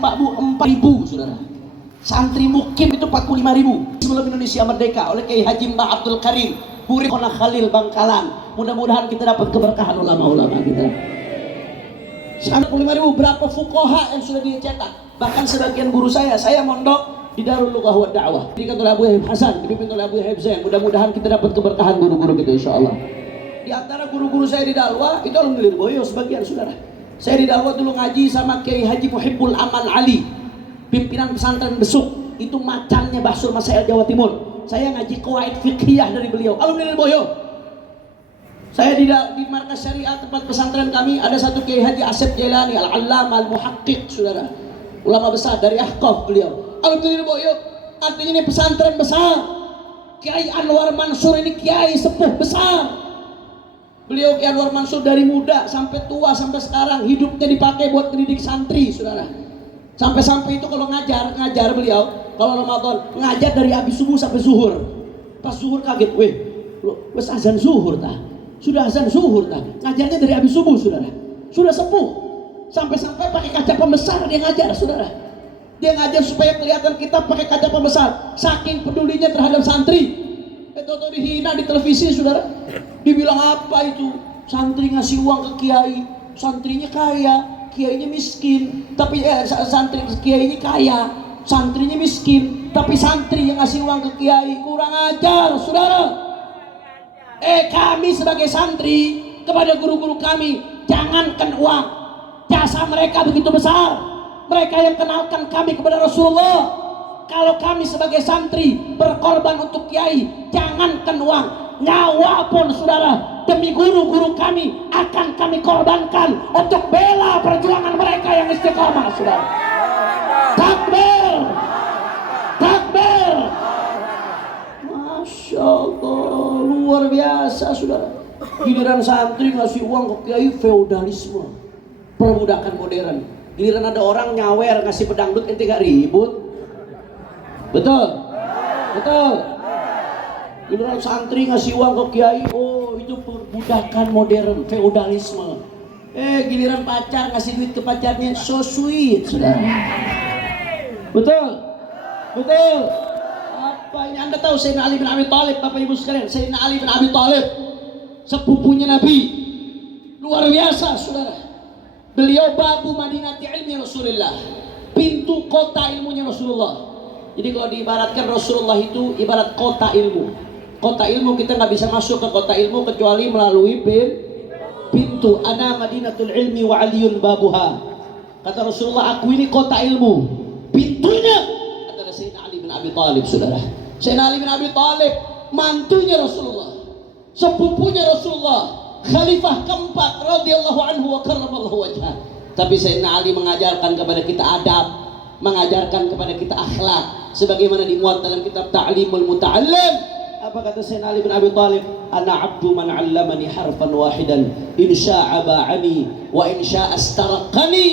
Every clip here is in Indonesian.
Mbak Bu 4.000 saudara. Santri mukim itu 45.000 sebelum Indonesia merdeka oleh Kiai Haji Mbah Abdul Karim Puri Kona Khalil Bangkalan. Mudah-mudahan kita dapat keberkahan ulama-ulama kita. 45.000 berapa fuqaha yang sudah dicetak. Bahkan sebagian guru saya mondok di Darul Lughah wa Da'wah didikan oleh Abu Habib Hasan, dipimpin oleh Abu Habib Zain. Mudah-mudahan kita dapat keberkahan guru-guru kita insyaallah. Di antara guru-guru saya di Dalwa itu alhamdulillah boyo sebagian saudara. Saya di Dalwa dulu ngaji sama Kiai Haji Muhibbul Aman Ali, pimpinan pesantren Besuk, itu macannya Bahsul Masail Jawa Timur. Saya ngaji qawaid fiqhiyah dari beliau. Alhamdulillah boyo. Saya di markas syariah tempat pesantren kami ada satu Kiai Haji Asep Jailani Al-Allama Al-Muhaqqiq saudara. Ulama besar dari Ahqaf beliau. Alhamdulillah boyo. Artinya ini pesantren besar. Kiai Anwar Mansur ini kiai sepuh besar. Beliau Kiai Anwar Mansur dari muda sampai tua sampai sekarang hidupnya dipakai buat mendidik santri saudara. Sampai-sampai itu kalau ngajar beliau kalau Ramadan ngajar dari habis subuh sampai zuhur. Pas zuhur kaget, weh, wes azan zuhur tah. Sudah azan zuhur tah. Ngajarnya dari habis subuh saudara. Sudah sepuh. Sampai-sampai pakai kaca pembesar dia ngajar saudara. Dia ngajar supaya kelihatan kita pakai kaca pembesar. Saking pedulinya terhadap santri. Itu dihina di televisi saudara. Dibilang apa itu? Santri ngasih uang ke kiai, santrinya kaya, kiainya miskin. Tapi santri kiainya kaya, santrinya miskin. Tapi santri yang ngasih uang ke kiai kurang ajar, saudara. Kami sebagai santri kepada guru-guru kami, jangankan uang, jasa mereka begitu besar. Mereka yang kenalkan kami kepada Rasulullah. Kalau kami sebagai santri berkorban untuk kiai, jangankan uang, nyawa pun saudara, demi guru-guru kami akan kami korbankan untuk bela perjuangan mereka yang istiqamah saudara. Takbir, takbir. Masya Allah, luar biasa saudara. Giliran santri ngasih uang ke kiai, feodalisme, perbudakan modern. Giliran ada orang nyawer ngasih pedangdut, ente gak ribut. Betul, betul. Giliran santri ngasih uang ke kiai, oh itu perbudakan modern, feodalisme. Giliran pacar ngasih duit ke pacarnya, so sweet, saudara. Betul, betul. Apa ini? Anda tahu Sayyidina Ali bin Abi Thalib, Bapak Ibu sekalian, Sayyidina Ali bin Abi Thalib, sepupunya Nabi, luar biasa, saudara. Beliau babu Madinati ilmi Rasulullah, pintu kota ilmunya Rasulullah. Jadi kalau diibaratkan Rasulullah itu ibarat kota ilmu. Kota ilmu kita nggak bisa masuk ke kota ilmu kecuali melalui pintu. Ana Madinatul ilmi wa aliyun babuha. Kata Rasulullah, aku ini kota ilmu. Pintunya adalah Sayyidina Ali bin Abi Thalib, saudara. Sayyidina Ali bin Abi Thalib, mantunya Rasulullah, sepupunya Rasulullah, khalifah keempat radhiyallahu anhu wa karramallahu wajhah. Tapi Sayyidina Ali mengajarkan kepada kita adab, mengajarkan kepada kita akhlak sebagaimana dimuat dalam kitab Ta'limul Muta'allim. Apa kata Sayyidina Ali bin Abi Thalib? Ana abdu man 'allamani harfan wahidan in sya'a ba'ani wa in sya'a astaraqani.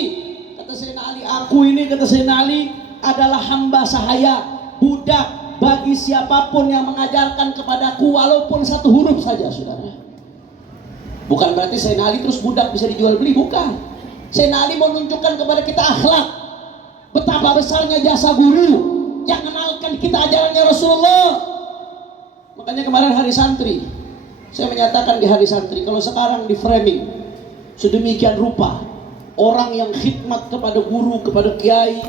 Kata Sayyidina Ali, aku ini, kata Sayyidina Ali, adalah hamba sahaya, budak bagi siapapun yang mengajarkan kepadaku walaupun satu huruf saja, saudara. Bukan berarti Sayyidina Ali terus budak bisa dijual beli, bukan. Sayyidina Ali mau menunjukkan kepada kita akhlak, betapa besarnya jasa guru yang mengenalkan kita ajarannya Rasulullah. Makanya kemarin hari santri, saya menyatakan di hari santri, kalau sekarang di framing sedemikian rupa, orang yang khidmat kepada guru, kepada kiai,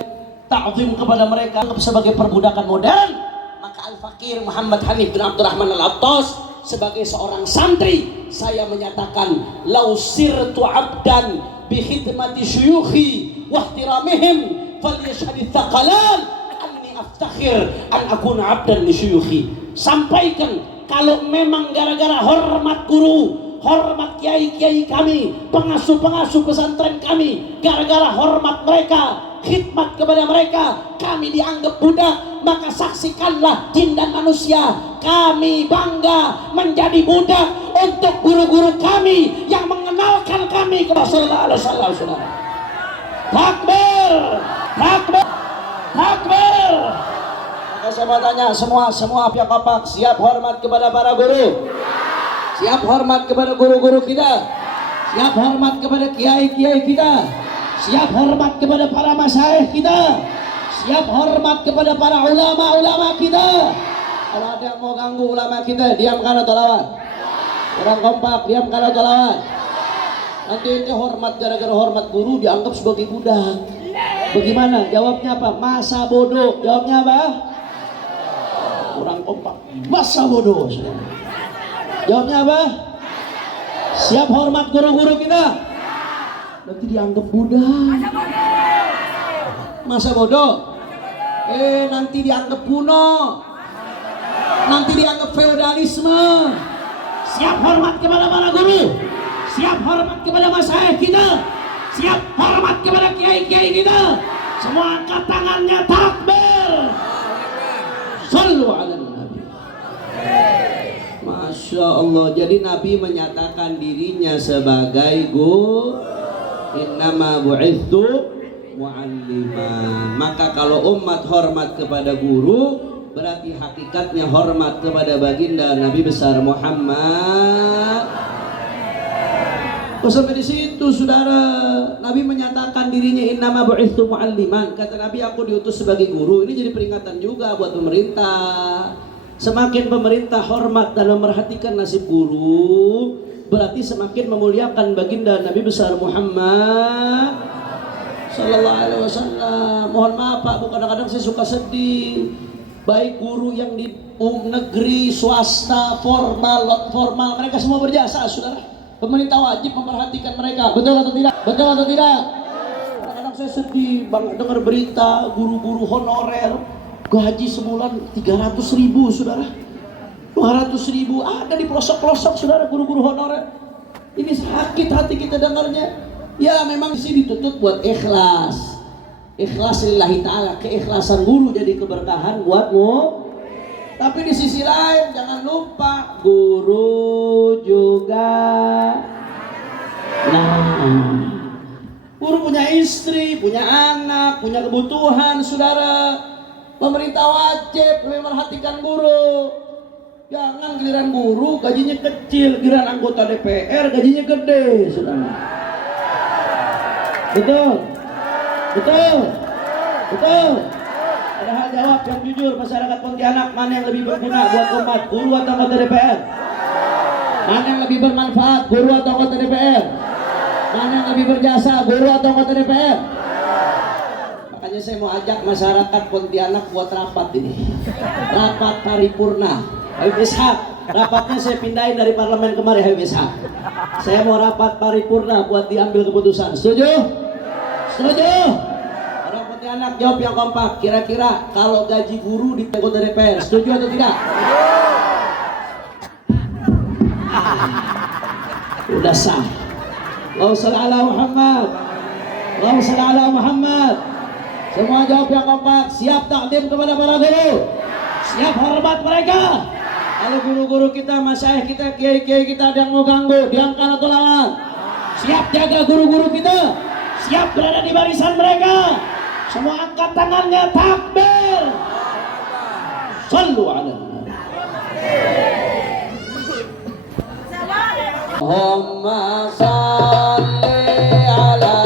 ta'zim kepada mereka sebagai perbudakan modern, maka Al-Fakir Muhammad Hanif bin Abdurrahman Al-Attas sebagai seorang santri, saya menyatakan lau sirtu abdan bi khidmati syuyukhi wa ihtiramihim falyashhadits thaqalan anni aftakhir an akuna abdan li syuyukhi. Sampaikan kalau memang gara-gara hormat guru, hormat kiai-kiai kami, pengasuh-pengasuh pesantren kami, gara-gara hormat mereka, khidmat kepada mereka, kami dianggap budak, maka saksikanlah jin dan manusia, kami bangga menjadi budak untuk guru-guru kami yang mengenalkan kami kepada Rasulullah sallallahu alaihi wasallam. Takbir, takbir, takbir. Maka saya mau tanya semua pihak apa siap hormat kepada para guru? Siap hormat kepada guru-guru kita? Siap hormat kepada kiai-kiai kita? Siap hormat kepada para masyayikh kita. Siap hormat kepada para ulama-ulama kita. Kalau ada yang mau ganggu ulama kita, diam atau lawan? Orang kompak, diam atau lawan? Nanti itu hormat, gara-gara hormat guru dianggap sebagai budak. Bagaimana? Jawabnya apa? Masa bodoh. Jawabnya apa? Kurang kompak. Masa bodoh. Jawabnya apa? Siap hormat guru-guru kita. Nanti dianggap budak. Masa bodoh. Nanti dianggap kuno. Nanti dianggap feodalisme. Siap hormat kepada para guru. Siap hormat kepada masyayikh kita. Siap hormat kepada kiai-kiai kita. Semua angkat tangannya, takbir. Shallu ala Nabi. Masya Allah. Jadi Nabi menyatakan dirinya sebagai guru. Innama bu'ithu mu'alliman. Maka kalau umat hormat kepada guru, berarti hakikatnya hormat kepada baginda Nabi besar Muhammad. Oh, sampai di situ saudara. Nabi menyatakan dirinya innama bu'ithu mu'alliman. Kata Nabi, aku diutus sebagai guru. Ini jadi peringatan juga buat pemerintah. Semakin pemerintah hormat dan memperhatikan nasib guru, berarti semakin memuliakan baginda Nabi besar Muhammad sallallahu alaihi wasallam. Mohon maaf Pak, kadang-kadang saya suka sedih. Baik guru yang di negeri, swasta, formal, mereka semua berjasa, saudara. Pemerintah wajib memperhatikan mereka. Betul atau tidak? Betul atau tidak? Kadang-kadang saya sedih bang dengar berita guru-guru honorer gaji sebulan 300.000, saudara. 200.000 ada di pelosok-pelosok, saudara, guru-guru honorer. Ini sakit hati kita dengarnya. Ya memang sih dituntut buat ikhlas. Ikhlas lillahi ta'ala, keikhlasan guru jadi keberkahan buatmu. Tapi di sisi lain jangan lupa guru juga. Nah, guru punya istri, punya anak, punya kebutuhan, saudara. Pemerintah wajib memperhatikan guru. Jangan giliran guru gajinya kecil, giliran anggota DPR gajinya gede, saudara. Betul, betul, betul. Padahal jawab yang jujur, masyarakat Pontianak, mana yang lebih berguna buat umat, guru atau anggota DPR? Mana yang lebih bermanfaat, guru atau anggota DPR? Mana yang lebih berjasa, guru atau anggota DPR? Makanya saya mau ajak masyarakat Pontianak buat rapat ini. Rapat paripurna. Habib Ishak, rapatnya saya pindahin dari parlemen kemarin, Habib Ishak. Saya mau rapat paripurna buat diambil keputusan. Setuju? Setuju? Anak jawab yang kompak. Kira-kira kalau gaji guru di anggota DPR, setuju atau tidak? Udah sah. Allahumma shalli ala Muhammad. Allahumma shalli ala Muhammad. Semua jawab yang kompak. Siap takdim kepada para guru. Siap hormat mereka. Kalau guru-guru kita, masyayikh kita, kiai-kiai kita ada yang mau ganggu, diamkan atau lawan? Siap jaga guru-guru kita. Siap berada di barisan mereka. Semua angkat tangannya, takbir. Shallu ala Nabi. Allahumma shalli ala